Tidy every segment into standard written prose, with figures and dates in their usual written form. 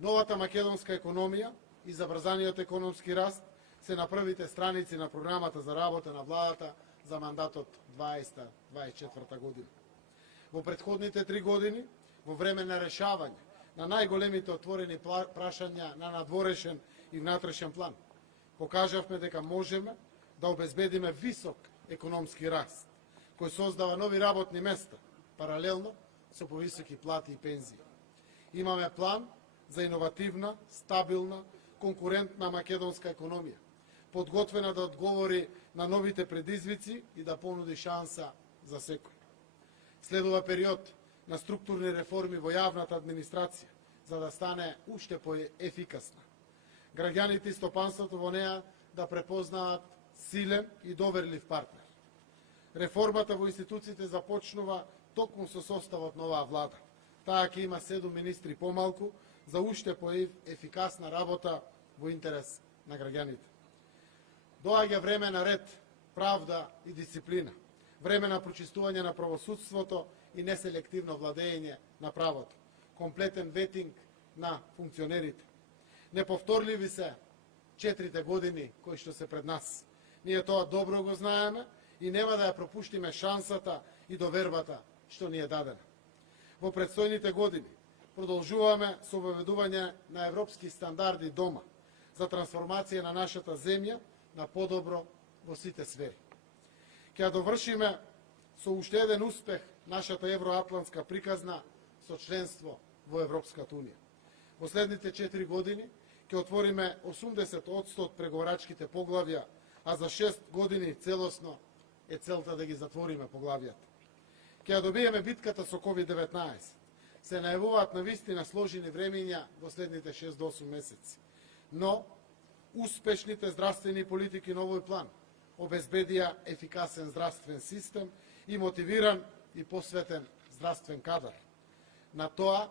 Новата македонска економија и забрзаниот економски раст се на првите страници на програмата за работа на владата за мандатот 20-24 година. Во претходните 3 години, во време на решавање на најголемите отворени прашања на надворешен и внатрешен план, покажавме дека можеме да обезбедиме висок економски раст, кој создава нови работни места, паралелно со повисоки плати и пензии. Имаме план за иновативна, стабилна, конкурентна македонска економија, подготвена да одговори на новите предизвици и да понуди шанса за секој. Следува период на структурни реформи во јавната администрација, за да стане уште поефикасна. Граѓаните и стопанството во неа да препознаат силен и доверлив партнер. Реформата во институциите започнува токму со составот на оваа влада. Таа ќе има 7 министри помалку за уште поефикасна работа во интерес на граѓаните. Доаѓа време на ред, правда и дисциплина. Време на прочистување на правосудството и неселективно владење на правото. Комплетен ветинг на функционерите. Неповторливи се 4 години кои што се пред нас. Ние тоа добро го знаеме и нема да ја пропуштиме шансата и довербата што ни е дадена. Во предстојните години продолжуваме со воведување на европски стандарди дома за трансформација на нашата земја на подобро во сите сфери. Ќе ја довршиме со уште еден успех нашата евроатлантска приказна со членство во Европската унија. Во следните 4 години ќе отвориме 80% од преговорачките поглавја, а за 6 години целосно е целта да ги затвориме поглавјата. Ќе ја добиеме битката со COVID-19. Се најавуваат на вистина сложени времења во следните 6 до 8 месеци. Но успешните здравствени политики на овој план обезбедија ефикасен здравствен систем и мотивиран и посветен здравствен кадар. На тоа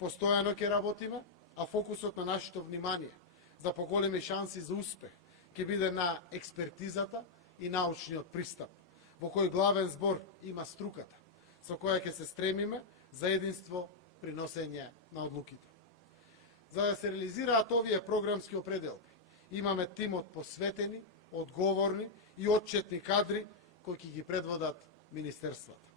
постојано ќе работиме, а фокусот на нашето внимание за поголеми шанси за успех ќе биде на експертизата и научниот пристап, во кој главен збор има струката, со која ќе се стремиме за единство при носење на одлуките. За да се реализираат овие програмски определки, имаме тимот посветени, одговорни и отчетни кадри кои ќе ги предводат министерствата.